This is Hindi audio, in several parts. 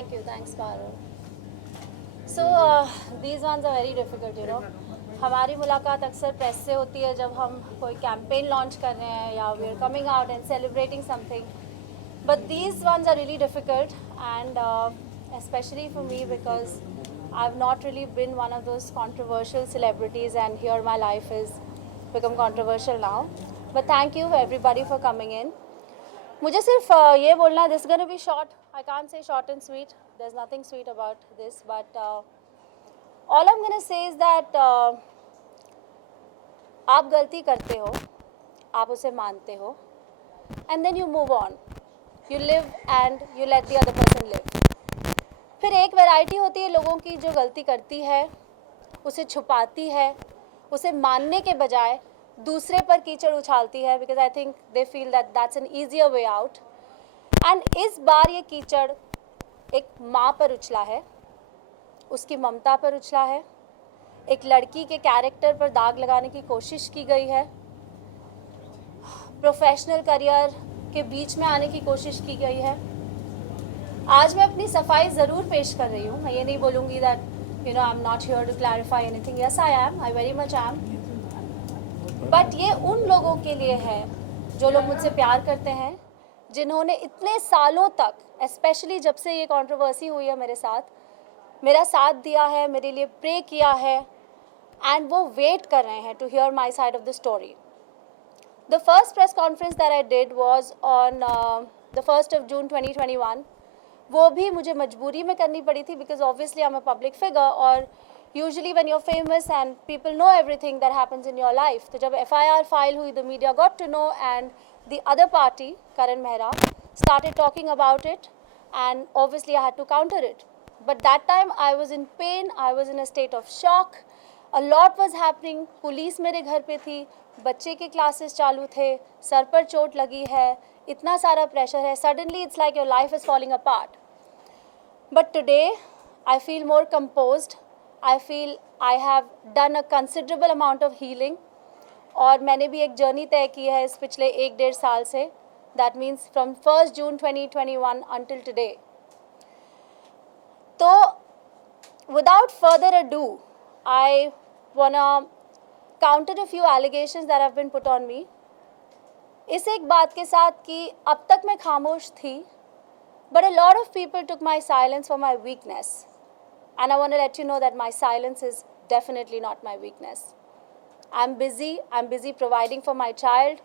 Thank you. Thanks, Parul. So these ones are very difficult, you know. हमारी मुलाकात अक्सर प्रेस से होती है जब हम कोई कैंपेन लॉन्च कर रहे हैं या we are coming out and celebrating something. But these ones are really difficult, and especially for me because I've not really been one of those controversial celebrities, and here my life is become controversial now. But thank you everybody for coming in. मुझे सिर्फ ये बोलना है, this is going to be short. I can't say short and sweet. There's nothing sweet about this, but all I'm going to say is that आप गलती करते हो, आप उसे मानते हो, and then you move on. You live and you let the other person live. फिर एक वैरायटी होती है लोगों की जो गलती करती है, उसे छुपाती है, उसे मानने के बजाय दूसरे पर कीचड़ उछालती है, because I think they feel that that's an easier way out. And इस बार ये कीचड़ एक माँ पर उछला है, उसकी ममता पर उछला है, एक लड़की के कैरेक्टर पर दाग लगाने की कोशिश की गई है, प्रोफेशनल करियर के बीच में आने की कोशिश की गई है. आज मैं अपनी सफाई ज़रूर पेश कर रही हूँ. मैं ये नहीं बोलूँगी that you know I am not here to clarify anything. Yes I am, I very much am. But ये उन लोगों के लिए है जो लोग मुझसे प्यार करते हैं, जिन्होंने इतने सालों तक, स्पेशली जब से ये कंट्रोवर्सी हुई है मेरे साथ, मेरा साथ दिया है, मेरे लिए प्रे किया है, एंड वो वेट कर रहे हैं to hear my side of the story. The first press conference that I did was on the 1st of June 2021. वो भी मुझे मजबूरी में करनी पड़ी थी because obviously I'm a public figure, और usually when you're famous and people know everything that happens in your life, तो जब FIR file हुई, the media got to know, and the other party, Karan Mehra, started talking about it, and obviously I had to counter it. But that time I was in pain, I was in a state of shock. A lot was happening. Police मेरे घर पे थी, बच्चे के क्लासेस चालू थे, सर पर चोट लगी है, इतना सारा प्रेशर है. Suddenly it's like your life is falling apart. But today I feel more composed. I feel I have done a considerable amount of healing, और मैंने भी एक जर्नी तय की है इस पिछले 1-1.5 साल से. That means from 1st June 2021 until today. तो without further ado I wanna counter a few allegations that have been put on me. इस एक बात के साथ कि अब तक मैं खामोश थी, but a lot of people took my silence for my weakness, and I want to let you know that my silence is definitely not my weakness. I'm busy providing for my child.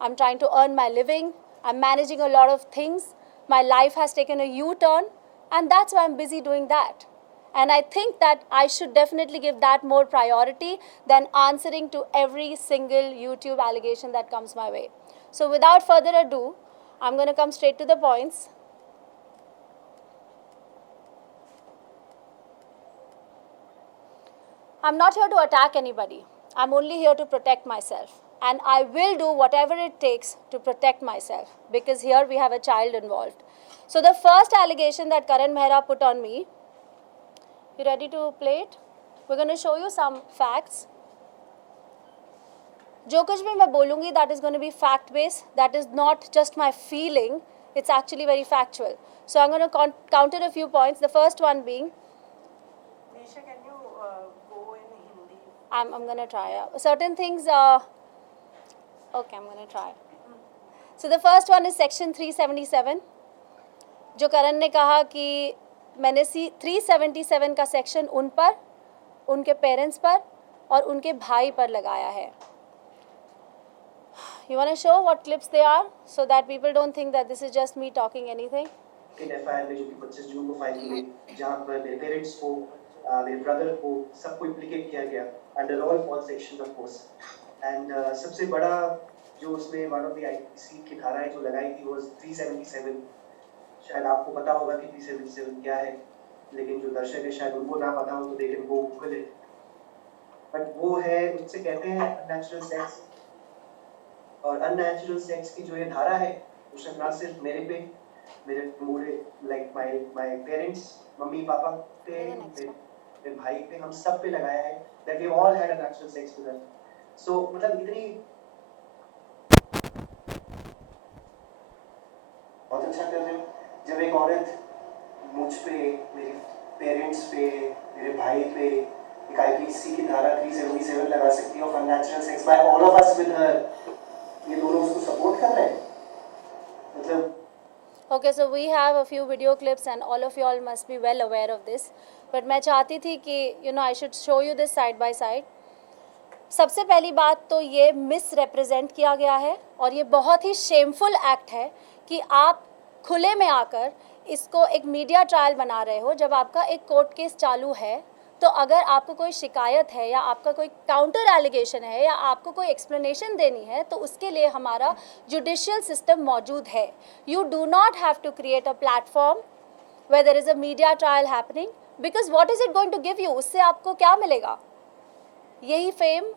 I'm trying to earn my living. I'm managing a lot of things. My life has taken a U-turn, and that's why I'm busy doing that. And I think that I should definitely give that more priority than answering to every single YouTube allegation that comes my way. So without further ado, I'm going to come straight to the points. I'm not here to attack anybody. I'm only here to protect myself. And I will do whatever it takes to protect myself, because here we have a child involved. So the first allegation that Karan Mehra put on me, you ready to play it? We're going to show you some facts. जो कुछ भी मैं बोलूँगी, that is going to be fact based. That is not just my feeling. It's actually very factual. So I'm going to counter a few points. The first one being, Nisha, can you go in Hindi? I'm going to try. Certain things, okay, I'm going to try. So the first one is section 377. जो करण ने कहा कि मैंने 377 का सेक्शन उन पर, उनके पेरेंट्स पर और उनके भाई पर लगाया है. You want to show what clips they are so that people don't think that this is just me talking anything? In FIR में जो कि 25 जून को फाइल की गई, जहां पर मेरे पेरेंट्स को, मेरे ब्रदर को, सबको इम्प्लीकेट किया गया under all false sections of course. And सबसे बड़ा जो उसमें वन ऑफ द आईपीसी की धाराएं जो लगाई थी वो 377. शायद आपको पता होगा कि 377 क्या है, लेकिन जो दर्शक है शायद उनको ना पता हो, तो they can go Google it. But वो है, उससे कहते हैं अननेचुरल सेक्स. और अननेचुरल सेक्स की जो ये धारा है, वो ना सिर्फ मेरे पे, मेरे पूरे like my parents, mummy papa पे, मेरे भाई पे, हम सब पे लगाया है. That we all had unnatural sex with them. So मतलब इतनी बहुत अच्छा कर रहे हो. जब एक औरत मुझ पे, मेरे पेरेंट्स पे, मेरे भाई पे एक आईपीसी की धारा 377 लगा सकती है of unnatural sex by all of us with her, ये दोनों उसको सपोर्ट कर रहे हैं मतलब. Okay, so we have a few video clips and all of you all must be well aware of this. But मैं चाहती थी कि I should show you this side by side. सबसे पहली बात तो ये मिस रिप्रेजेंट किया गया है और ये बहुत ही शेमफुल एक्ट है कि आप खुले में आकर इसको एक मीडिया ट्रायल बना रहे हो जब आपका एक कोर्ट केस चालू है. तो अगर आपको कोई शिकायत है या आपका कोई काउंटर एलिगेशन है या आपको कोई एक्सप्लेनेशन देनी है तो उसके लिए हमारा जुडिशियल सिस्टम मौजूद है. You do not have to create a platform where there is a media trial happening, because what is it going to give you? उससे आपको क्या मिलेगा? यही fame?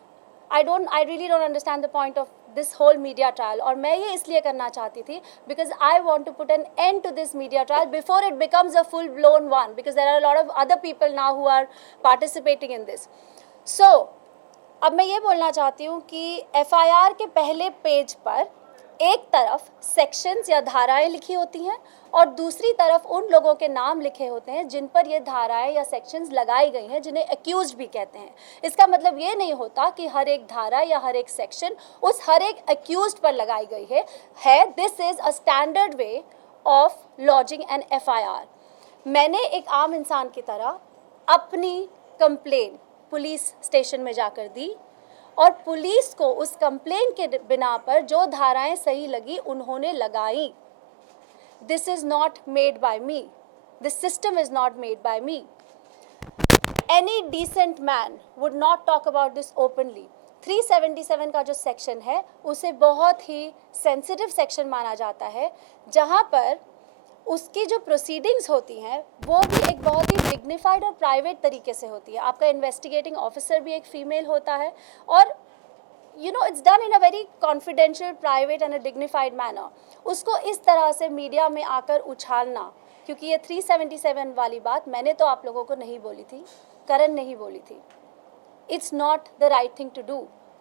I really don't understand the point of this whole media trial. और मैं ये इसलिए करना चाहती थी because I want to put an end to this media trial before it becomes a full blown one, because there are a lot of other people now who are participating in this. So अब मैं ये बोलना चाहती हूँ कि FIR के पहले पेज पर एक तरफ सेक्शंस या धाराएं लिखी होती हैं और दूसरी तरफ उन लोगों के नाम लिखे होते हैं जिन पर ये धाराएं या सेक्शंस लगाई गई हैं, जिन्हें एक्यूज्ड भी कहते हैं. इसका मतलब ये नहीं होता कि हर एक धारा या हर एक सेक्शन उस हर एक एक्यूज्ड पर लगाई गई है. This is a standard way of lodging an FIR. मैंने एक आम इंसान की तरह अपनी कंप्लेन पुलिस स्टेशन में जाकर दी और पुलिस को उस कंप्लेन के बिना पर जो धाराएं सही लगी उन्होंने लगाई. This is not made by me. This system is not made by me. Any decent man would not talk about this openly. 377 का जो सेक्शन है उसे बहुत ही सेंसिटिव सेक्शन माना जाता है, जहाँ पर उसकी जो प्रोसीडिंग्स होती हैं वो भी एक बहुत ही डिग्निफाइड और प्राइवेट तरीके से होती है. आपका इन्वेस्टिगेटिंग ऑफिसर भी एक फीमेल होता है और it's done in a very confidential, private and a dignified manner. उसको इस तरह से मीडिया में आकर उछालना, क्योंकि ये 377 वाली बात मैंने तो आप लोगों को नहीं बोली थी, करण नहीं बोली थी. It's not the right thing to do.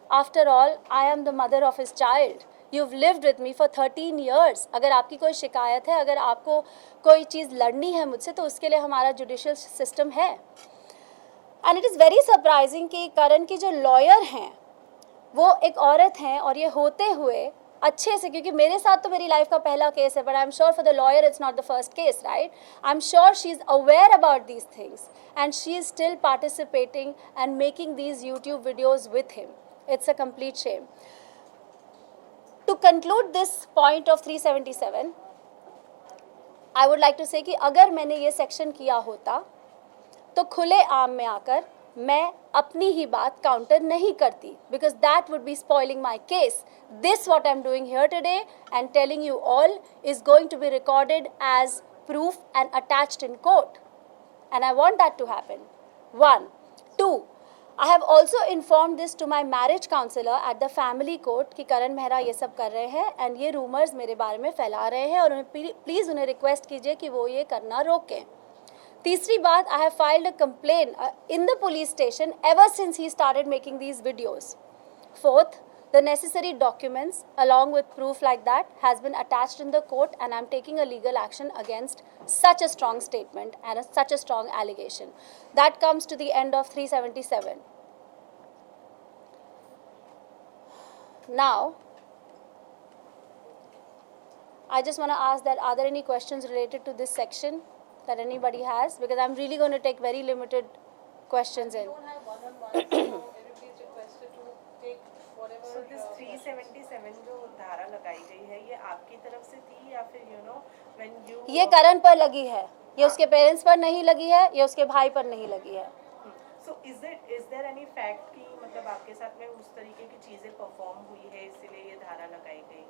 After all, I am the mother of his child. You've lived with me for 13 years. अगर आपकी कोई शिकायत है, अगर आपको कोई चीज़ लड़नी है मुझसे, तो उसके लिए हमारा जुडिशियल सिस्टम है. And it is very surprising कि करण की जो लॉयर हैं वो एक औरत हैं और ये होते हुए अच्छे से, क्योंकि मेरे साथ तो मेरी लाइफ का पहला केस है, but I am sure for the lawyer it's not the first case, right? I am sure she is aware about these things and she is still participating and making these YouTube videos with him. It's a complete shame. To conclude this point of 377, I would like to say कि अगर मैंने ये सेक्शन किया होता तो खुले आम में आकर मैं अपनी ही बात काउंटर नहीं करती, because that would be spoiling my case. This what I'm doing here today and telling you all is going to be recorded as proof and attached in court, and I want that to happen. 1. 2. I have also informed this to my marriage counselor at the family court कि करण मेहरा ये सब कर रहे हैं and ये rumors मेरे बारे में फैला रहे हैं और उन्हें प्लीज़ उन्हें रिक्वेस्ट कीजिए कि वो ये करना रोकें. तीसरी बात, I have filed a complaint in the police station ever since he started making these videos. 4th, the necessary documents along with proof like that has been attached in the court and I'm taking a legal action against such a strong statement and such a strong allegation. That comes to the end of 377. Now, I just want to ask that are there any questions related to this section that anybody has, because I'm really going to take very limited questions in. don't have one-on-one, so everybody is requested to take whatever. So this 377 जो धारा लगाई गई है, ये आपकी तरफ से थी या फिर when you? ये करण पर लगी है, ये उसके पेरेंट्स पर नहीं लगी है, ये उसके भाई पर नहीं लगी है. So is there any fact कि मतलब आपके साथ में उस तरीके की चीजें परफॉर्म हुई है इसलिए ये धारा लगाई गई है?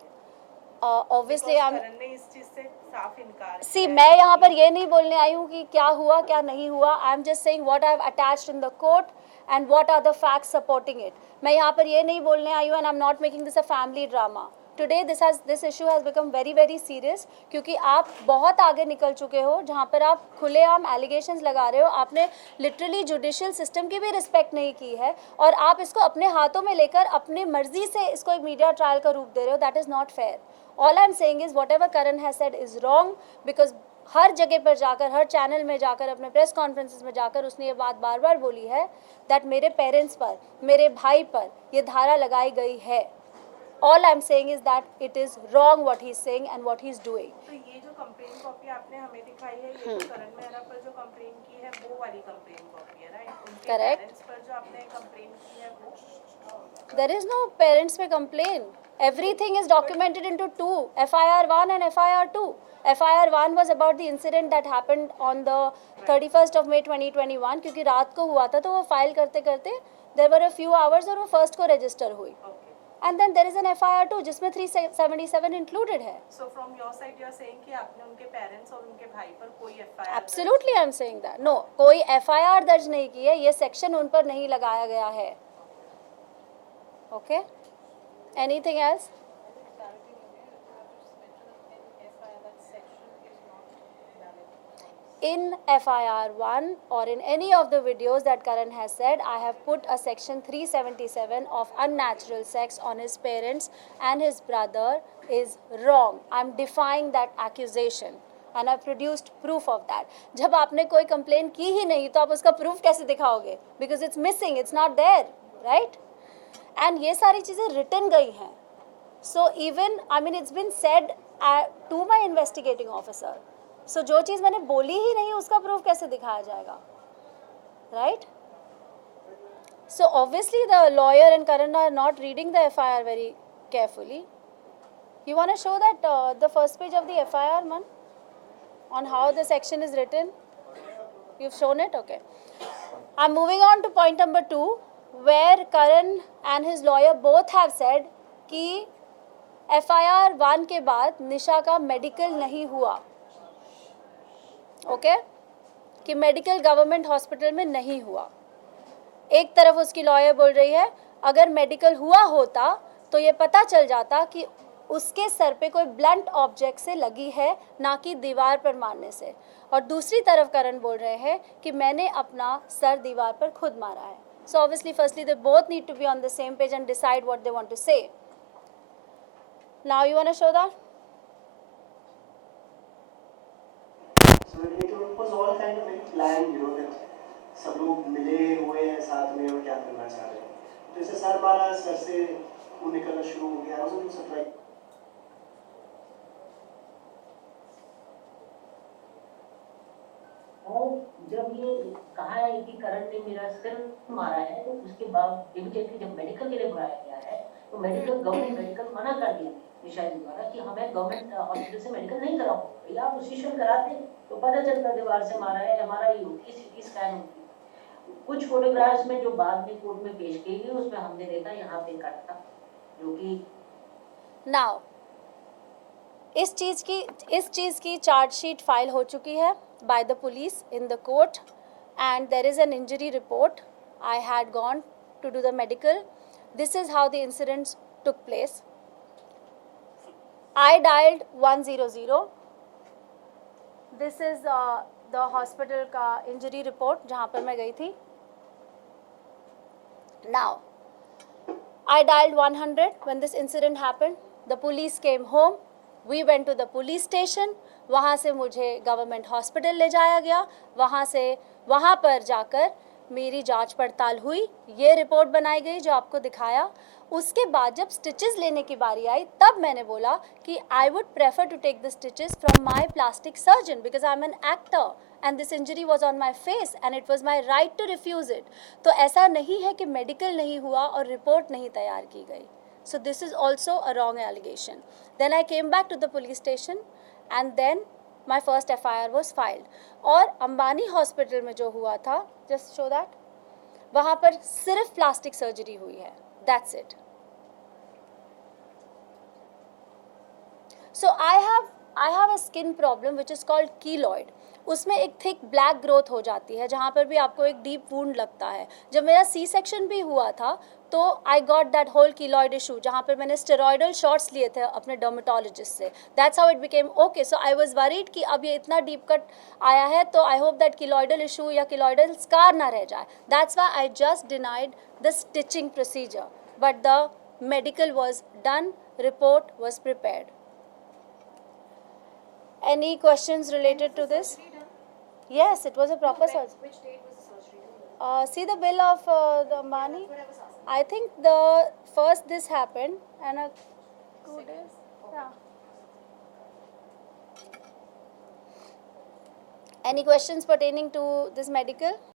Obviously करण ने इस चीज से साफ इनकार See, मैं यहाँ पर ये नहीं बोलने आई हूँ कि क्या हुआ क्या नहीं हुआ. I am just saying what I have attached in the court and what are the facts supporting it. मैं यहाँ पर ये नहीं बोलने आई हूँ and I am not making this a family drama. Today this issue has become very very serious क्योंकि आप बहुत आगे निकल चुके हो, जहाँ पर आप खुलेआम एलिगेशंस लगा रहे हो. आपने लिटरली जुडिशियल सिस्टम की भी रिस्पेक्ट नहीं की है और आप इसको अपने हाथों में लेकर अपनी मर्जी से इसको एक मीडिया ट्रायल का रूप दे रहे हो. That is not fair. All I'm saying is whatever Karan has said is wrong, because हर जगह पर जाकर, हर चैनल में जाकर, अपने प्रेस कॉन्फ्रेंसेस में जाकर उसने ये बात बार बार बोली है दैट मेरे पेरेंट्स पर, मेरे भाई पर ये धारा लगाई गई है. All I'm saying is that it is wrong what he's saying and what he's doing. तो ये जो कंप्लेन कॉपी आपने हमें दिखाई है, ये तो करण मेहरा पर जो कंप्लेन की है वो वाली कंप्लेन कॉपी है, राइट? उनके Correct. पेरेंट्स पर जो आपने कंप्लेन की है वो There is no parents may complain. Everything is documented into two, FIR 1 and FIR 2. FIR 1 was about the incident that happened on the 31st of May 2021 क्योंकि रात को हुआ था तो वो फाइल करते करते there were a few hours और वो फर्स्ट को रजिस्टर हुई. Okay. And then there is an FIR 2 जिसमें 377 included है. So from your side you are saying कि आपने उनके पेरेंट्स और उनके भाई पर कोई FIR Absolutely I'm saying that. No, कोई FIR दर्ज नहीं की है, ये सेक्शन उन पर नहीं लगाया गया है. Okay? Anything else? In FIR 1 or in any of the videos that Karan has said, I have put a section 377 of unnatural sex on his parents and his brother is wrong. I'm defying that accusation and I've produced proof of that. जब आपने कोई complaint की ही नहीं तो आप उसका proof कैसे दिखाओगे? Because it's missing, it's not there, right? And ये सारी चीज़ें written गई हैं. So even, I mean, it's been said to my investigating officer. So जो चीज़ मैंने बोली ही नहीं उसका प्रूफ कैसे दिखाया जाएगा, right? So obviously the lawyer and Karan are not reading the FIR very carefully. You want to show that the first page of the FIR, man, on how the section is written? You've shown it, okay. I'm moving on to point number 2, where Karan and his lawyer both have said कि FIR 1 के बाद निशा का मेडिकल नहीं हुआ. ओके कि मेडिकल गवर्नमेंट हॉस्पिटल में नहीं हुआ. एक तरफ उसकी लॉयर बोल रही है अगर मेडिकल हुआ होता तो ये पता चल जाता कि उसके सर पे कोई ब्लंट ऑब्जेक्ट से लगी है, ना कि दीवार पर मारने से. और दूसरी तरफ करण बोल रहे हैं कि मैंने अपना सर दीवार पर खुद मारा है. So obviously firstly they both need to be on the same page and decide what they want to say. Now you want to show that? So it was all kind of very planned, you know, that सब लोग मिले हुए हैं साथ में और क्या करना चाह रहे हैं. तो जैसे सर मारा, सर से खून निकलना शुरू हो गया. I was a little surprised. और जब ये कहा है कि करण ने मेरा सिर मारा है तो उसके बाद इमीडिएटली जब मेडिकल के लिए बुलाया गया है तो गवर्नमेंट मेडिकल मना कर दिया निशा जी द्वारा कि हमें गवर्नमेंट हॉस्पिटल से मेडिकल नहीं कराओ. भैया आप उसी कराते तो पता चलता दीवार से मारा है, MRI होती, CT स्कैन होती. कुछ फोटोग्राफ्स में जो बाद में कोर्ट में पेश की गई उसमें हमने देखा यहाँ पे कट था जो कि नाउ इस चीज़ की चार्जशीट फाइल हो चुकी है by the police in the court and there is an injury report. I had gone to do the medical. This is how the incidents took place. I dialed 100. This is the hospital का injury report जहाँ पर मैं गई थी. Now, I dialed 100 when this incident happened. The police came home. We went to the police station. वहाँ से मुझे गवर्नमेंट हॉस्पिटल ले जाया गया. वहाँ पर जाकर मेरी जांच पड़ताल हुई. ये रिपोर्ट बनाई गई जो आपको दिखाया. उसके बाद जब स्टिचेस लेने की बारी आई तब मैंने बोला कि I would prefer to take the stitches from my plastic surgeon because I am an actor and this injury was on my face and it was my right to refuse it. तो ऐसा नहीं है कि मेडिकल नहीं हुआ और रिपोर्ट नहीं तैयार की गई. So this is also a wrong allegation. Then I came back to the police station and then my first FIR was filed. और अंबानी हॉस्पिटल में जो हुआ था, just show that, वहाँ पर सिर्फ प्लास्टिक सर्जरी हुई है. That's it. So I have a skin problem which is called keloid. उसमें एक थिक ब्लैक ग्रोथ हो जाती है जहाँ पर भी आपको एक डीप वूंड लगता है. जब मेरा C-सेक्शन भी हुआ था तो I got that whole keloid issue जहाँ पर मैंने स्टेरॉइडल शॉट्स लिए थे अपने डर्मेटोलॉजिस्ट से. That's how it became okay. So I was worried कि अब ये इतना डीप कट आया है तो आई होप दैट कीलॉइडल इशू या कीलॉइडल स्कार ना रह जाए. That's why I just denied the stitching procedure but the medical was done, report was prepared. Any questions related to this? Yes, it was a proper surgery. Which date was the surgery done? See the bill of the Ambani? That's what I was asking. I think the first this happened and a 2 days. Yeah. Any questions pertaining to this medical?